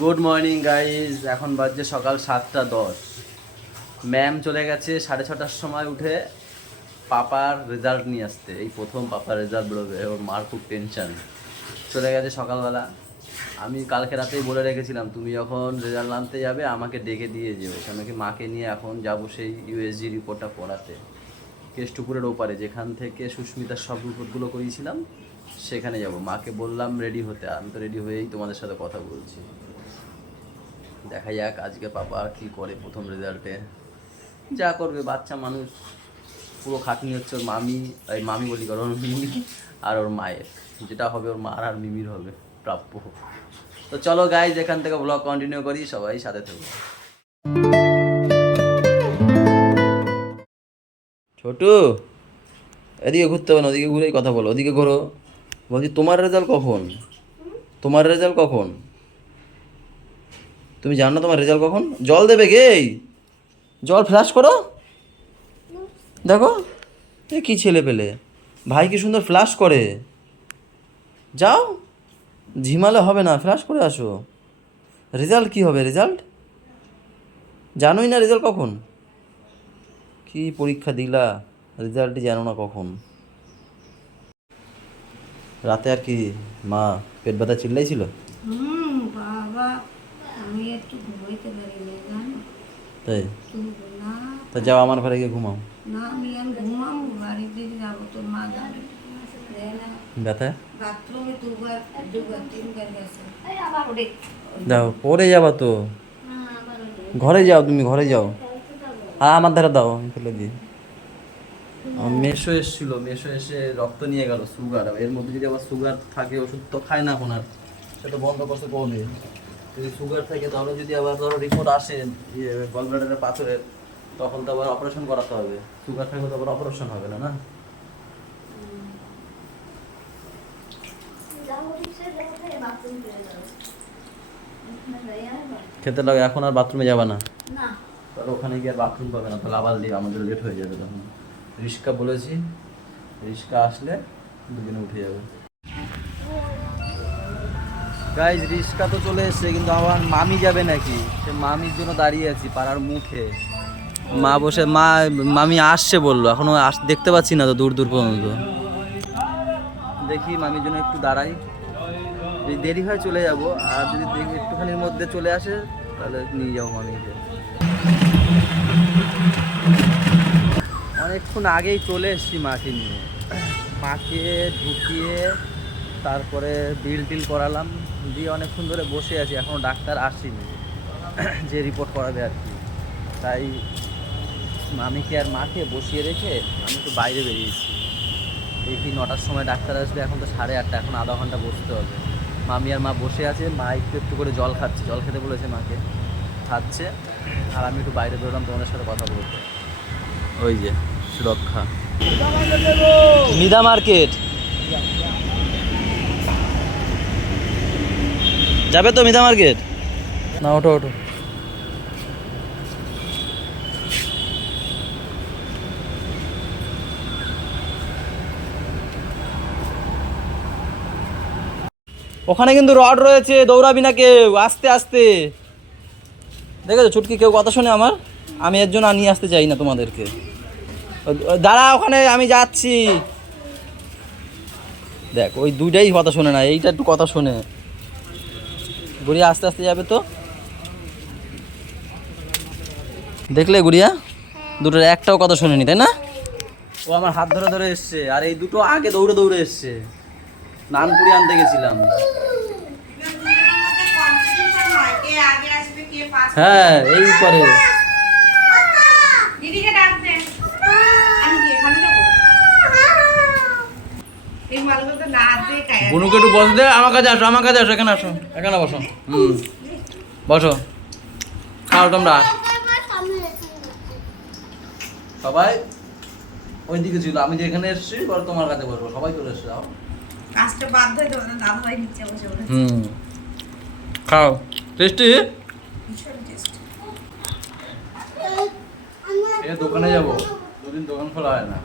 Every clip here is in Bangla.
গুড মর্নিং গাইজ, এখন বাজছে সকাল 7:10। ম্যাম চলে গেছে 6:30টার সময় উঠে পাপার রেজাল্ট নিয়ে আসতে। এই প্রথম পাপার রেজাল্ট বেরোবে, ওর মার খুব টেনশন। চলে গেছে সকালবেলা। আমি কালকে রাতেই বলে রেখেছিলাম তুমি যখন রেজাল্ট আনতে যাবে আমাকে ডেকে দিয়ে যেও, কেন কি মাকে নিয়ে এখন যাবো সেই ইউএসজি রিপোর্টটা করাতে কেষ্টপুরের ওপারে, যেখান থেকে সুস্মিতার সব রিপোর্টগুলো করিয়েছিলাম সেখানে যাব। মাকে বললাম রেডি হতে, আমি তো রেডি হয়েই তোমাদের সাথে কথা বলছি। দেখা যাক আজকে পাপা কী করে প্রথম রেজাল্টে। যা করবে, বাচ্চা মানুষ। পুরো খাটনি হচ্ছে ওর মামি, এই মামি বলি কারণ ওর মিমি আর ওর মায়ের। যেটা হবে ওর মার আর মিমির হবে প্রাপ্য। তো চলো গাইজ, এখান থেকে ব্লগ কন্টিনিউ করি, সবাই সাথে থাকবো। ছোটু, এদিকে ঘুরতে হবে না, ওদিকে ঘুরেই কথা বলো। ওদিকে ঘোরো। বলছি তোমার রেজাল্ট কখন? তোমার রেজাল্ট কখন? তুমি জানো না তোমার রেজাল্ট কখন? জল দেবে কে? জল ফ্ল্যাশ করো, দেখো। এ কী ছেলে পেলে, ভাই কি সুন্দর ফ্ল্যাশ করে। যাও, ঝিমালে হবে না, ফ্ল্যাশ করে আসো। রেজাল্ট কি হবে? রেজাল্ট জানোই না রেজাল্ট কখন? কি পরীক্ষা দিলা, রেজাল্টই জানো না কখন? রাতে আর কি মা পেট ব্যথা চিল্লাইছিল? বাবা, আমি একটু ঘুমাইতে পারিনি জানো। তাই? না, তা যাও আমার ঘরে গিয়ে ঘুমাও। না আমি ঘুমাবো, বাড়িতে যাবো, তোর মা যাবে ব্যথা বাথরুমে দুবার তিনবার গেছে। দাও, পরে যাবা তো। ঘরে যাও, তুমি ঘরে যাও। হ্যাঁ আমার ধারে দাও, আমি ফেলে দিই। আমার মেশো এসেছিল, মেশো এসে রক্ত নিয়ে গেল সুগার। এর মধ্যে যদি আবার সুগার থাকে, ওষুধ তো খায় না এখন আর, সেটা বন্ধ করতে কমে। যদি সুগার থাকে তাহলে যদি আবার ধরো রিপোর্ট আসে গলব্লাডারের পাথরের, তখন তো আবার অপারেশন করাতে হবে। সুগার থাকলে তো আবার অপারেশন হবে না। না খেতে লাগে, এখন আর বাথরুমে যাবে না। তাহলে ওখানে গিয়ে আর বাথরুম পাবে না, তাহলে আবার আমাদের লেট হয়ে যাবে তখন। রিস্কা বলেছি, রিস্কা আসলে দুদিনে উঠে যাবে। গাইজ রিস্কা তো চলে এসছে, কিন্তু আমার মামি যাবে নাকি, সে মামির জন্য দাঁড়িয়ে আছি পাড়ার মুখে। মা বসে, মামি আসছে বললো, এখনো দেখতে পাচ্ছি না তো দূর দূর পর্যন্ত। দেখি মামির জন্য একটু দাঁড়াই, যদি দেরি হয় চলে যাব, আর যদি দেখি একটুখানির মধ্যে চলে আসে তাহলে নিয়ে যাবো মামিকে। অনেকক্ষণ আগেই চলে এসেছি মাকে নিয়ে। মাকে ঢুকিয়ে তারপরে বিল টিল করালাম, দিয়ে অনেকক্ষণ ধরে বসে আছি, এখনও ডাক্তার আসেনি যে রিপোর্ট করাবে আর কি। তাই মামিকে আর মাকে বসিয়ে রেখে আমি একটু বাইরে বেরিয়েছি। দেখি 9টার সময় ডাক্তার আসবে, এখন তো 8:30, এখন আধা ঘন্টা বসতে হবে। মামি আর মা বসে আছে, মা একটু একটু করে জল খাচ্ছে, জল খেতে বলেছে মাকে, খাচ্ছে। আর আমি একটু বাইরে বেরোলাম তোমাদের সাথে কথা বলতে। ওই যে সুরক্ষা মিদা মার্কেট যাবে তো, মিদা মার্কেট না, ওঠো ওঠো। ওখানে কিন্তু রড রয়েছে, দৌড়াবি না কেউ, আস্তে আস্তে। দেখেছো ছুটকি, কেউ কথা শোনে আমার? আমি এর জন্য নিয়ে আসতে চাই না তোমাদেরকে। দাঁড়া, ওখানে আমি যাচ্ছি। দেখ ওই দুইটাই কথা শোনে না, এইটা একটু কথা শোনে। গুড়িয়া আস্তে আস্তে যাবে তো। দেখলে গুড়িয়া দুটোর একটাও কথা শোনেনি, তাই না? ও আমার হাত ধরে ধরে এসছে, আর এই দুটো আগে দৌড়ে দৌড়ে এসছে। নানপুরি আনতে গেছিলাম। হ্যাঁ এই করে। বুনুকে একটু বস দে, আমার কাছে আসো, আমার কাছে আসো, এখানে আসো, এখানে বসো। বসো, খাও তোমরা। সবাই ওই দিকে ছিল, আমি যে এখানে এসেছি তোমার কাছে বসবো, সবাই চলে এসছে। যাও খাও, টেস্টি। দোকানে যাবো, দুদিন দোকান খোলা হয় না।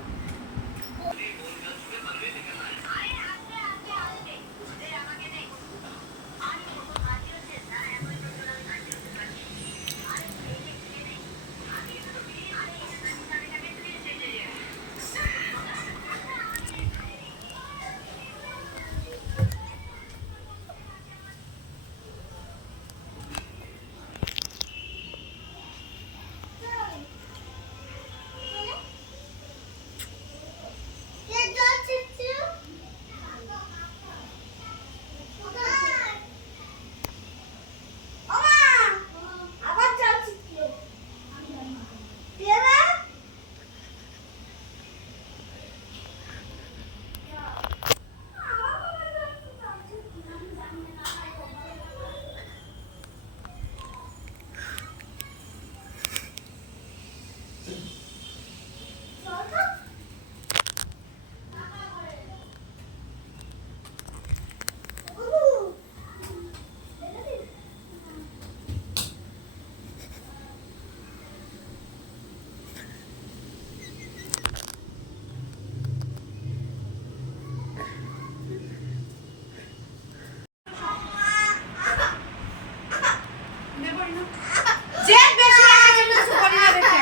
যে বেশি আগে কিছু করি না দেখে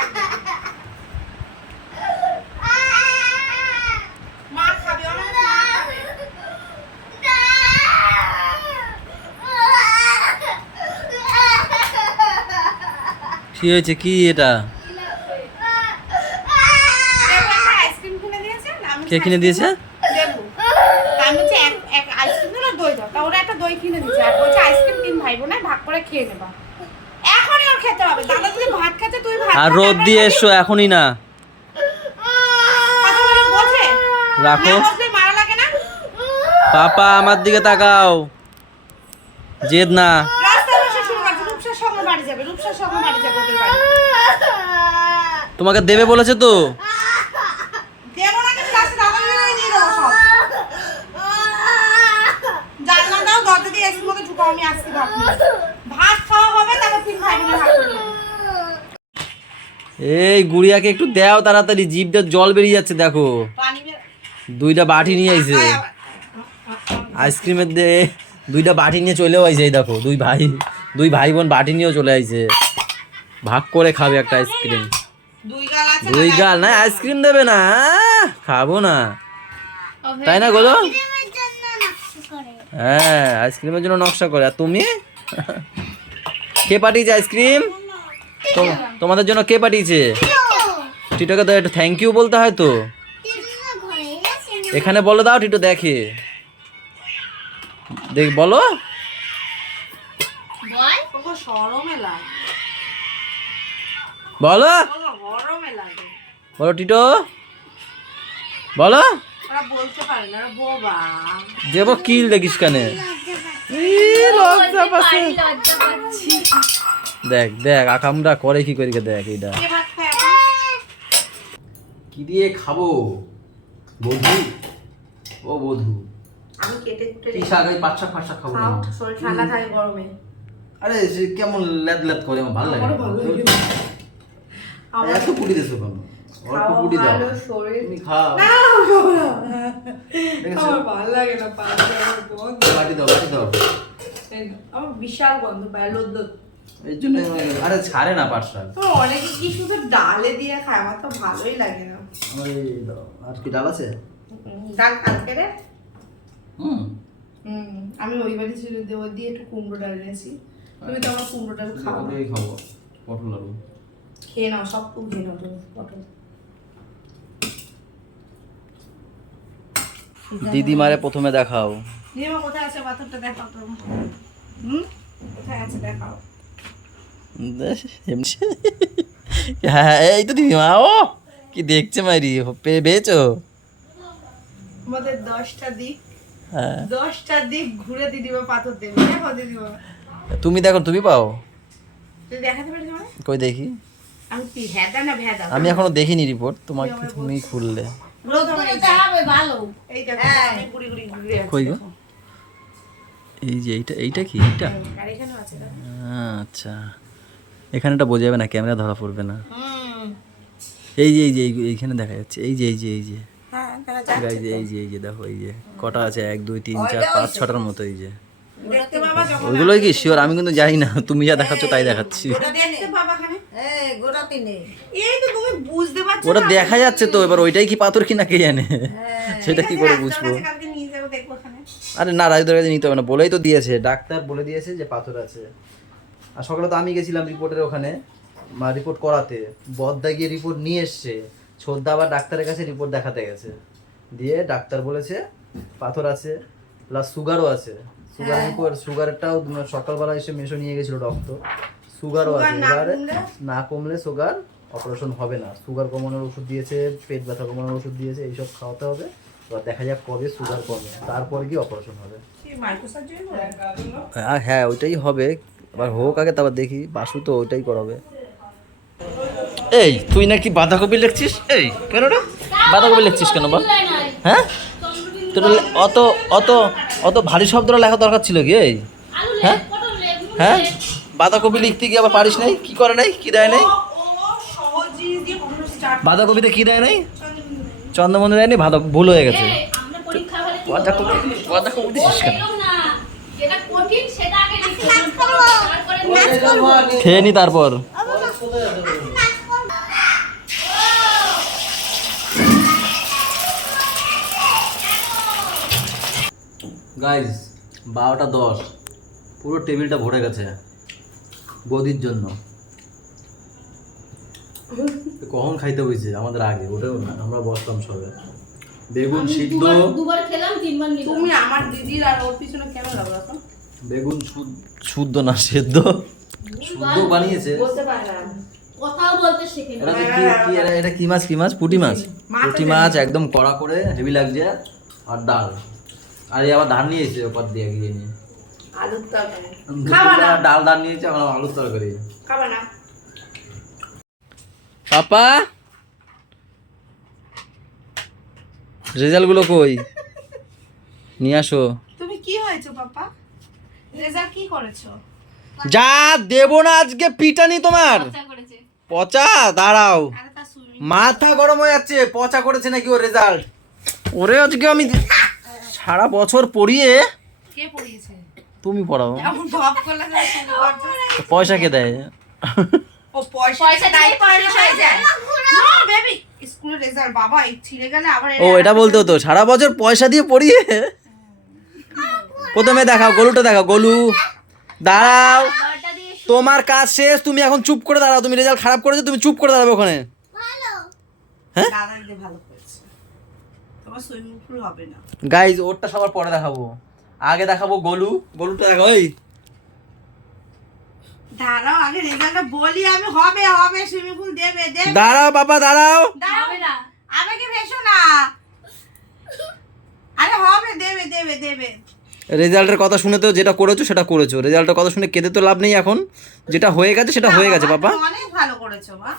মা খাবে অনেক মা খাবে কি হয়েছে কি এটা? আইসক্রিম কিনে দিয়েছে না আমি কে কিনে দিয়েছে? দেবো আমি হচ্ছে এক আইসক্রিম দিল দই দাও তা ওরা একটা দই কিনে দিচ্ছে আর বলছে আইসক্রিম তিন ভাই বোনে ভাগ করে খেয়ে নেবা এখনই ওর খেতে হবে দাদা তুই ভাত খাচ্ছে তুই ভাত আর রোদ দিয়ে এসো এখনই না, কথা বলে বোঝে রাখো। না বুঝলে মারা লাগে না পাপা আমার দিকে তাকাও, জেদ না। রাস্তায় বসে শুরু করছে রূপসার সঙ্গে বাড়ি যাবে রূপসার সঙ্গে বাড়ি যাবে ওদের বাড়ি তোমাকে দেবে বলেছে তো। দেবো না কিন্তু লাস্টে দাদা নিয়ে দেবো সব জানলা দাও দরজা দিয়ে এসে মতো ঢুকাও আমি আসছি ভাত নিয়ে। ভাত খাওয়া হবে তারপর তিন ভাই বোনের ভাত করে নেবো। এই গুড়িয়াকে একটু দাও তাড়াতাড়ি, জিভটা জল বেরিয়ে যাচ্ছে দেখো। পানি বের- দুইটা বাটি নিয়ে আইছে আইসক্রিমের দে, দুইটা বাটি নিয়ে চলেও আইছে। এই দেখো দুই ভাই বোন বাটি নিয়েও চলে আইছে, ভাগ করে খাবে একটা আইসক্রিম। দুই গাল আছে দুই গাল না, আইসক্রিম দেবে না, খাবো না, তাই না গোলো? হ্যাঁ আইসক্রিমের জন্য নকশা করে। আর তুমি কে পাঠিয়েছে আইসক্রিম? তোমাদের জন্য কে পাঠিয়েছে? টিটোকে তো একটু থ্যাংক ইউ বলতে হয় তো, এখানে বলে দাও, টিটো দেখে, দেখ বলো। ওগো শরমে লাগে বলো ওগো গরমে লাগে বলো টিটো বলো। ওরা বলতে পারে না ওরা বোবা দেবো কিল দেখিস কানে, দেখ দেখ আকামরা করে কি করি দেখ। এইটা কে ভাত খায় এখন? কি দিয়ে খাবো বধু? ও বধু আমি কেটে কুটে কি শাক? এই পাঁচ শাক খাবো না। খাও শরীর ঠান্ডা থাকে গরমে আরে সে কেমন ল্যাদ ল্যাদ করে, আমার ভালো লাগে আমারও ভালো লাগে। আমার এত পুড়ি দিছো কেন? অল্প খাওয়া পুড়ি দাও, ভালো, শরীর তুমি খাও। না দেখেছো? আমার ভালো লাগে না পাঁচ গন্ধ বাটি দাও বাটি দাও। আমার বিশাল গন্ধ পায় লোদ এই জন্য আরে ছাড়ে না পাঁচ শাক। তো অনেকে কি শুধু ডালে দিয়ে খায় আমার তো ভালোই লাগে না আমার এই দাও। আর কি ডাল আছে? ডাল কালকে রে হুম আমি ওই বাড়ি ছিল দেওয়া দিয়ে একটু কুমড়ো ডাল এনেছি তুমি তো আমার কুমড়ো ডাল খাও না এই খাবো পটল আলু। খেয়ে নাও সব খুব খেয়ে নাও তুমি পটল দিদিমারে প্রথমে দেখাও। দিদিমা কোথায় আছে পাথরটা দেখাও তো কোথায় আছে দেখাও হ্যাঁ এই তো দিদিমা। ও কি দেখছে মাইরি, পেয়েছো? আমাদের 10টা দিক হ্যাঁ 10টা দিক ঘুরে দিদিমা পাথর দেবে দেখো দিদিমা তুমি দেখো, তুমি পাও তুই দেখাতে পারিস আমায়? কই দেখি। আমি কি ভেদা না ভেদা আমি এখনো দেখিনি রিপোর্ট, তোমাকে তুমি খুললে। এই দেখো আমি গুড়ি গুড়ি ঘুরে কই গো? এই যে এইটা কি এইটা? আর এখানেও আছে দেখো আচ্ছা এখানেটা বোঝা যাবে না, ক্যামেরা ধরা পড়বে না। এইখানে দেখা যাচ্ছে, এই যে হ্যাঁ দেখা এই যে দেখো, এই যে কটা আছে, 1 2 3 4 5 6টার মতো। এই যে দেখতে বাবা যখন ওইগুলোই কি শিওর? আমি কিন্তু জানি না, তুমি যা দেখাচ্ছ তাই দেখাচ্ছি। ওটা দেখতে বাবা খানে গোটা তিনে এই তো তুমি বুঝতে পারছো ওটা দেখা যাচ্ছে তো, এবার ওইটাই কি পাথর কিনা কে জানে, সেটা কি করে বুঝবো? কালকে নিয়ে যাবো দেখবো খানে আরে না, রাজুদের কাছে নিতে হবে না, বলেই তো দিয়েছে, ডাক্তার বলে দিয়েছে যে পাথর আছে। আর সকালে তো আমি গেছিলাম রিপোর্টের ওখানে রিপোর্ট করাতে, বদ্দা গিয়ে রিপোর্ট নিয়ে এসছে, ছোদ্দা আবার ডাক্তারের কাছে রিপোর্ট দেখাতে গেছে, দিয়ে ডাক্তার বলেছে পাথর আছে প্লাস সুগারও আছে। সুগার রিপোর্ট, সুগারটাও সকালবেলা এসে মেশো নিয়ে গেছিল ডক্টর, সুগারও আছে। এবারে না কমলে সুগার অপারেশন হবে না, সুগার কমানোর ওষুধ দিয়েছে, পেট ব্যথা কমানোর ওষুধ দিয়েছে, এইসব খাওয়াতে হবে। এবার দেখা যাক কবে সুগার কমে, তারপরে কি অপারেশন হবে। হ্যাঁ ওইটাই হবে, এবার হোক আগে, তারপর দেখি। বাসু তো ওইটাই করাবে। এই তুই নাকি বাঁধাকপি লিখছিস? এই কেন রে বাঁধাকপি লিখছিস কেন বল? হ্যাঁ তোর অত অত অত ভারী শব্দটা লেখা দরকার ছিল কি? এই হ্যাঁ হ্যাঁ বাঁধাকপি লিখতে গিয়ে আবার পারিস নাই? কি করে নাই? কি দেয় নাই? বাঁধাকপিতে কি দেয় নাই? চন্দ্রমন্দির দেয়নি, ভুল হয়ে গেছে। বাঁধাকপি দিছিস কেন? খেয়ে নি তারপর। গাইজ 12:10 পুরো টেবিলটা ভরে গেছে বদির জন্য। কখন খাইতে হয়েছে আমাদের আগে, ওটাও না, আমরা বসলাম সবে। বেগুন সিদ্ধ, দুবার খেলাম, তিনবার নিলাম। তুমি আমার দিদির আর ওর পিছনে কেন লাগলো? বেগুন শুদ্ধ না সেদ্ধ, শুদ্ধ বানিয়েছে। বলতে পারে না। কথাও বলতে শেখে না। এটা কি মাছ? কি মাছ? পুঁটি মাছ। পুঁটি মাছ একদম কড়া করে, হেভি লাগছে। আর ডাল, আর এই আবার ধান নিয়েছে ওপর দিয়ে গিয়ে নিয়ে, আলুর তরকারি ডাল ধান নিয়েছে, আমরা আলুর তরকারি খাবে না। পাপা রেজাল্ট গুলো কই? নিয়ে আসো। তুমি কি হয়েছো পাপা? রেজাল্ট কি করেছো? যা দেবো না আজকে, পিটানি তোমার। করেছে। পচা, দাঁড়াও, আরে তা সুইমিং মাথা গরম হয়ে যাচ্ছে। পচা করেছে নাকি ওর রেজাল্ট? ওরে আজকে আমি সারা বছর পড়িয়ে, কে পড়িয়েছে? তুমি পড়াও। এমন ভাব করলে যে তুমি করছো। পয়সা কে দেয়? ও পয়সা দাই পয়সা হয়ে যায়। না বেবি, স্কুলের রেজাল্ট বাবা এই ছিঁড়ে গেলে আবার ও এটা বলতে হতো, সারা বছর পয়সা দিয়ে পড়িয়ে। প্রথমে দেখাও গোলুটা, দেখাও গোলু। দাঁড়াও, বারোটা দিয়ে তোমার কাজ শেষ, তুমি এখন চুপ করে দাঁড়াও। তুমি রেজাল্ট খারাপ করেছো, তুমি চুপ করে দাঁড়াবে ওখানে। দাদা দিদি ভালো করেছে। তোমার সুইমিং পুল হবে না। গাইজ ওরটা সবার পরে দেখাবো, আগে দেখাবো গোলু। গোলুটা দেখো। এই দাঁড়াও আগে রেজাল্টটা বলি আমি। হবে হবে সুইমিং পুল দেবে দেবে। দাঁড়াও বাবা, দাঁড়াও। হবে না। আমাকে ভেসো না। আরে হবে, দেবে দেবে দেবে। রেজাল্টের কথা শুনে তো যেটা করেছো সেটা করেছো, রেজাল্টের কথা শুনে কেঁদে তো লাভ নেই এখন। যেটা হয়ে গেছে সেটা হয়ে গেছে বাবা। তুমি অনেক ভালো করেছো মা,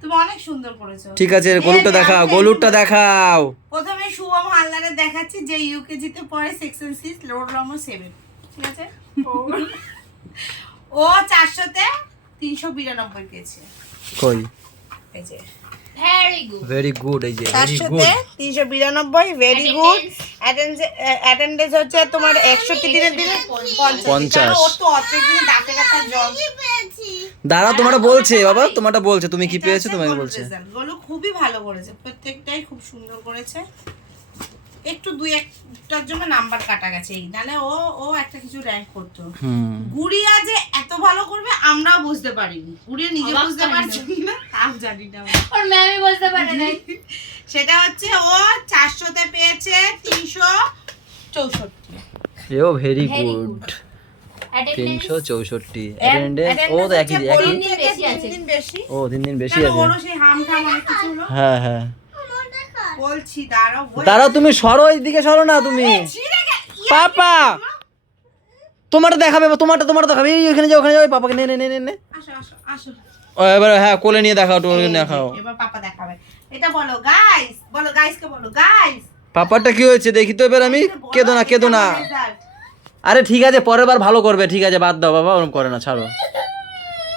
তুমি অনেক সুন্দর করেছো। ঠিক আছে, গলুটা দেখাও, গলুটা দেখাও। প্রথমে শুভম হালদারে দেখাচ্ছি, যে ইউকেজি তে পড়ে সেকশন 6 রোড নম্বর 7। ঠিক আছে, ও 400 তে 392 পেয়েছে। কই? এই যে ভেরি গুড। Very good. এই যে ভেরি 400 গুড। তে 392, ভেরি গুড। অ্যাটেন্ডেন্স হচ্ছে তোমার 61 দিনের দিনে 50। ও তো অর্ধেক দিনে দাঁতে কাটা জল। দাঁড়াও, তোমারটা বলছে বাবা, তোমারটা বলছে। তুমি কি পেয়েছো তোমাকে বলছে। গুলো খুবই ভালো করেছে, প্রত্যেকটাই খুব সুন্দর করেছে। একটু দুই একটার জন্য নাম্বার কাটা গেছে, এই নালে ও একটা কিছু র্যাঙ্ক করতো। গুড়িয়া যে এত ভালো করবে আমরাও বুঝতে পারিনি। গুড়িয়া নিজে বুঝতে পারছি না, তাও জানি না। ওর ম্যামই বুঝতে পারে নাই। সেটা হচ্ছে ও 400 তে পেয়েছে 364। এও very Very good. Attendance 364 attendance. ও তো একই একই। দিন বেশি আছে। দিন বেশি। ও 3 দিন বেশি কেন আছে। ওরও সেই হাম ঠাম অনেক কিছু হলো। হ্যাঁ হ্যাঁ, বলছি দাঁড়াও দাঁড়াও, তুমি সরো, এইদিকে সরো না তুমি। পাপা তোমারটা দেখাবে, তোমারটা দেখাবে। এই ওখানে যাও, ওখানে যাও। পাপাকে নে নে নে নে নে। আসো আসো আসো। ও এবার হ্যাঁ কোলে নিয়ে দেখাও, টোলে দেখাও। এবার পাপা দেখাবে। এটা বলো গাইস, বলো গাইসকে বলো গাইস। পাপারটা কি হয়েছে দেখি তো এবার আমি। কেঁদো না, কেঁদো না। আরে ঠিক আছে, পরের বার ভালো করবে। ঠিক আছে, বাদ দাও বাবা, ওরকম করে না, ছাড়ো।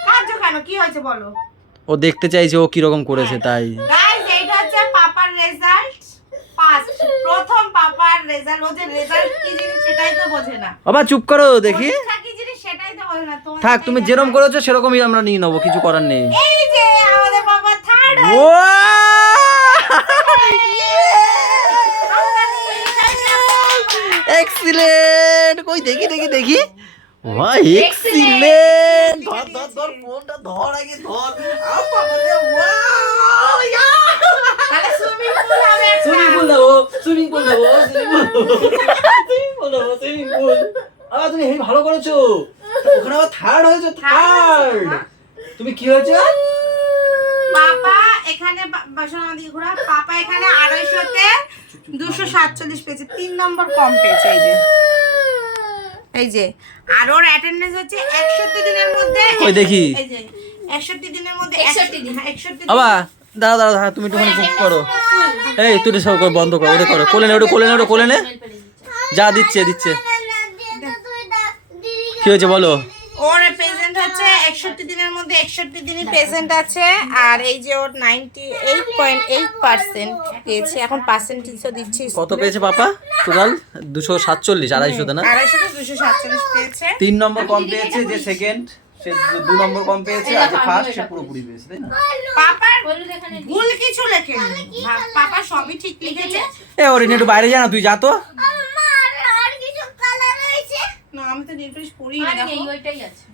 কাজও কেন, কি হয়েছে বলো। ও দেখতে চাইছে ও কিরকম করেছে তাই। গাইস এইটা হচ্ছে পাপার রেজাল্ট। পাস, প্রথম পাপার রেজাল্ট। ও যে রেজাল্ট কি জিনিস সেটাই তো বোঝে না। বাবা চুপ করো দেখি। পরীক্ষা কি জিনিস সেটাই তো বোঝে না। তোমার থাক, তুমি যেরকম করেছো সেরকমই আমরা নিয়ে নেবো, কিছু করার নেই। এই যে আমাদের পাপা থার্ড। ও এক্সিলেন্ট। কই দেখি দেখি দেখি। Wow excellent. ধর ধর ধর, ফোনটা ধর আগে, ধর। বাবারে ওয়াও ইয়া। তাহলে সুইমিং পুল হবে। সুইমিং পুল দেবো, সুইমিং পুল দেবো, সুইমিং পুল দেবো, সুইমিং পুল। আবার তুমি হেভি ভালো করেছো, ওখানে আবার থার্ড হয়েছে। থার্ড তুমি কি হয়েছে? পাপা এখানে বাসনা দিয়ে ঘোরা। পাপা এখানে 250 তে 247 পেয়েছে, 3 নম্বর কম পেয়েছে। এই যে আর ওর অ্যাটেন্ডেন্স হচ্ছে 61 দিনের মধ্যে। ওই দেখি। এই যে 61 দিনের মধ্যে 61 দিন। 61 দিন। বাবা দাঁড়াও দাঁড়াও, হ্যাঁ তুমি একটুখানি চুপ করো। এই তুই সব করে বন্ধ করো, ওটা করো। কোলে নে, ওটা কোলে নে, ওটা কোলে নে। যা দিচ্ছে দিচ্ছে। কি হয়েছে বলো? ওর প্রেজেন্ট হচ্ছে 61 দিনের মধ্যে 61 দিনই প্রেজেন্ট আছে। আর এই যে ওর 98.8% পেয়েছে। এখন পার্সেন্টেজও দিচ্ছি। কত পেয়েছে পাপা টোটাল? 247, 250 তে না? 250 তে 247 পেয়েছে। 3 নম্বর কম পেয়েছে যে সেকেন্ড, সে 2 নম্বর কম পেয়েছে, আর যে ফার্স্ট সে পুরোপুরি পেয়েছে, তাই না? পাপার বলুন এখানে ভুল কিছু লেখেনি, পাপা সবই ঠিক লিখেছে। এ ওরিন একটু বাইরে যা না, তুই যা তো। না আমি তো নেল পলিশ পরি না, আর নেই, দেখো ওইটাই আছে।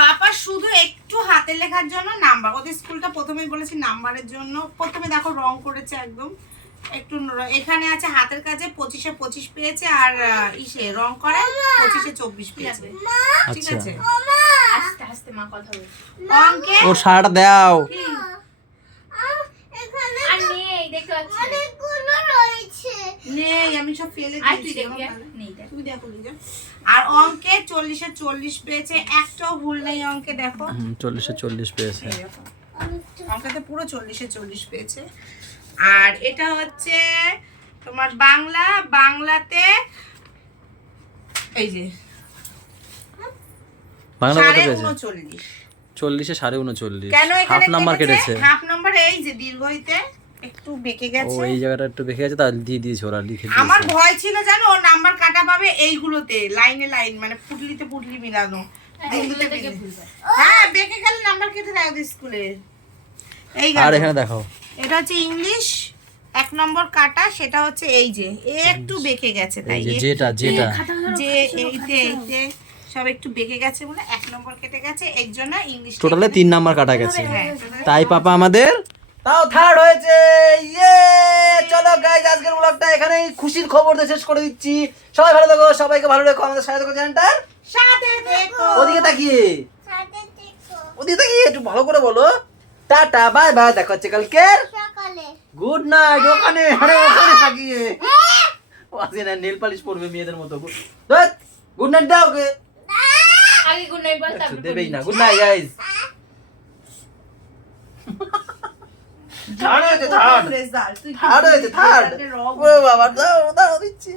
পাপা শুধু একটু হাতে লেখার জন্য নাম্বার, ওদের স্কুলটা প্রথমেই বলেছি নাম্বারের জন্য। প্রথমে দেখো রং করেছে একদম একটু এখানে আছে হাতের কাছে 25-এ 25 পেয়েছে, আর ইসে রং করায় 25-এ 24 পেয়েছে, ঠিক আচ্ছা। আছে। আস্তে আস্তে মা কথা বলছে। অঙ্কে ওর সারাটা দাও। কি? আর নেই, দেখতে পাচ্ছি না। নেই, আমি সব ফেলে আর তুই দিয়েছি। দেখবি, আমার ভালো- নেই দেখ। তুই দেখো নিজে। আর অঙ্কে 40-এ 40 পেয়েছে, একটাও ভুল নেই অঙ্কে, দেখো 40-এ 40 পেয়েছে। এই দেখো। অঙ্কেতে পুরো 40-এ 40 পেয়েছে। আর এটা হচ্ছে তোমার বাংলাতে এই যে বাংলা কত পেয়েছে? 39.39। 40-এ 39.5। কেন হাফ এখানে নাম্বার কেটেছে। হাফ নাম্বার এই যে দীর্ঘইতে একটু বেঁকে ও গেছে। এই জায়গাটা একটু বেঁকে গেছে, তাহলে দিয়ে দিয়েছে, ওরা লিখে আমার দিয়েছে। ভয় ছিল জানো ওর নাম্বার কাটা পাবে এইগুলোতে, লাইনে লাইন, মানে পুটলিতে পুটলি মিলানো। এগুলো থেকে ভুলবে। হ্যাঁ বেঁকে গেলে নাম্বার কেটে দেয় ওদের স্কুলে। এই আর গেল। এখানে দেখো, এটা হচ্ছে ইংলিশ 1 নম্বর কাটা, সেটা হচ্ছে এই যে একটু বেঁকে গেছে, তাই এই যে যেটা যে এইতে সব একটু বেঁকে গেছে বলে 1 নম্বর কেটে গেছে, এর জন্য ইংলিশ টোটালে 3 নাম্বার কাটা গেছে। হ্যাঁ, তাই পাপা আমাদের তাও থার্ড হয়েছে। ইয়ে, চলো গাইস আজকের ব্লগটা এখানেই খুশির খবর দিয়ে শেষ করে দিচ্ছি। সবাই ভালো থাকো, সবাইকে ভালো রেখো, আমাদের সাথে থাকো চ্যানেলটার সাথে দেখো। ওদিকে তাকিয়ে, ওদিকে তাকিয়ে একটু ভালো করে বলো টাটা বাই বাই, দেখা হচ্ছে কালকে গুড নাইট। ওখানে আরে ওখানে তাকিয়ে ও আজকে না নেল পালিশ পরবে মেয়েদের মতো। গুড নাইট দাও ওকে। আগে গুড নাইট বল, তারপর দেবেই না। Good night guys. থার্ড হয়েছে, থার্ড রেজাল্ট তুই থার্ড হয়েছে, থার্ড। রেজাল্টের রব ও বাবা দাও দাও দিচ্ছি।